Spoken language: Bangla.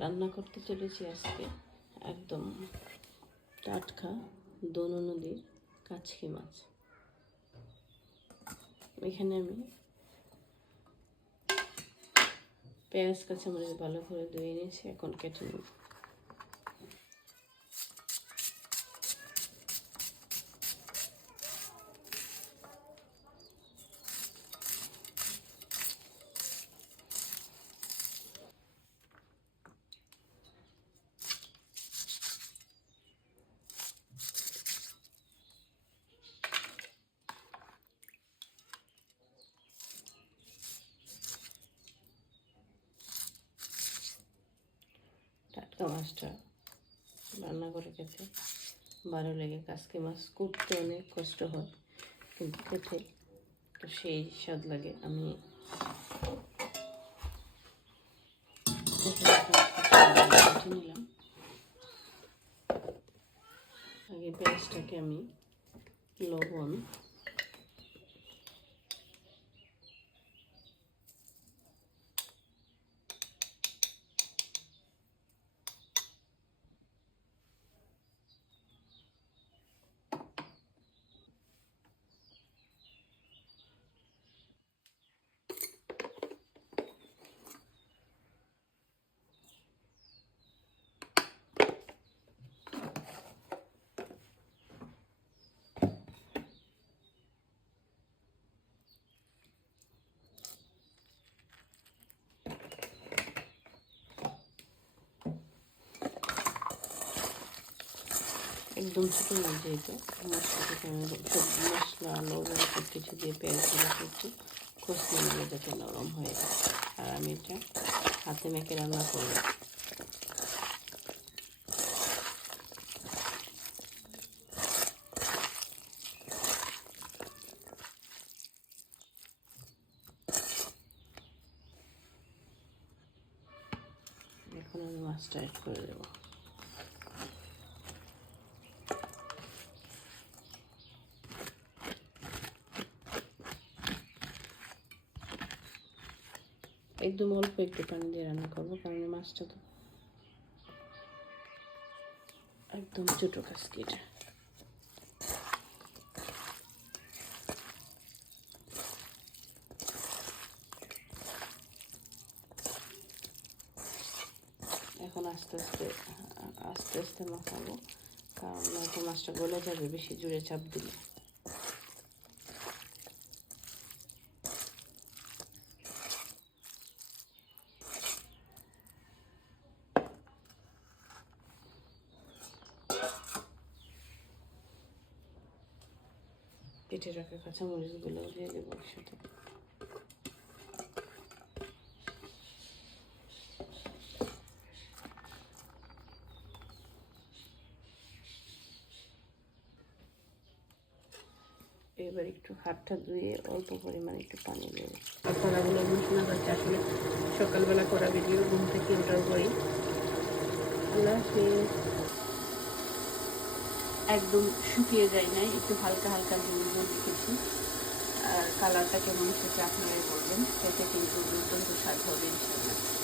রান্না করতে চলেছি আজকে একদম টাটকা দন নদীর কাছকি মাছ। এখানে আমি পেঁয়াজ কাঁচামরিচ ভালো করে ধুয়ে নিয়েছি, এখন কেটে নেব। মাছটা রান্না করে খেতে। ভালো লাগে কাজকে মাছ কুটতে অনেক কষ্ট হয়, কিন্তু খেতে তো সেই স্বাদ লাগে। আমি নিলাম আগে পেঁয়াজটাকে আমি লবণ একদম ছোটো মাছ যেহেতু মশলাটাকে আমি সব মশলা লবণ সব কিছু দিয়ে পেঁয়াজ দিয়ে করছি। কষিয়ে নিলে যাতে নরম হয়ে যায়। আর আমি এটা হাতে মেখে রান্না করব। এখন আমি মাছটা অ্যাড করে দেবো। একদম অল্প একটু পানি দিয়ে রান্না করব, কারণ মাছটা তো একদম ছোটো কাজকি এটা। এখন আস্তে আস্তে আস্তে আস্তে মাখাবো, কারণ মাছটা গলে যাবে, বেশি জুড়ে চাপ দিলে। কেটে রাখা কাঁচামরিচগুলো দিয়ে দেবো একসাথে। এবার একটু হাতটা ধুয়ে অল্প পরিমাণে একটু পানি দেবো। কড়াগুলো মশলা করছে আসলে সকালবেলা করা ভিডিও ঘুম থেকে ওঠার পরেই আল্লাহ হাফিজ। একদম শুকিয়ে যায় নাই, একটু হালকা হালকা দেখেছি। রেখেছি আর কালারটা কেমন এসেছে আপনারাই বলবেন সেটা কিন্তু দুর্দান্ত স্বাদ হবে ইনশাল্লাহ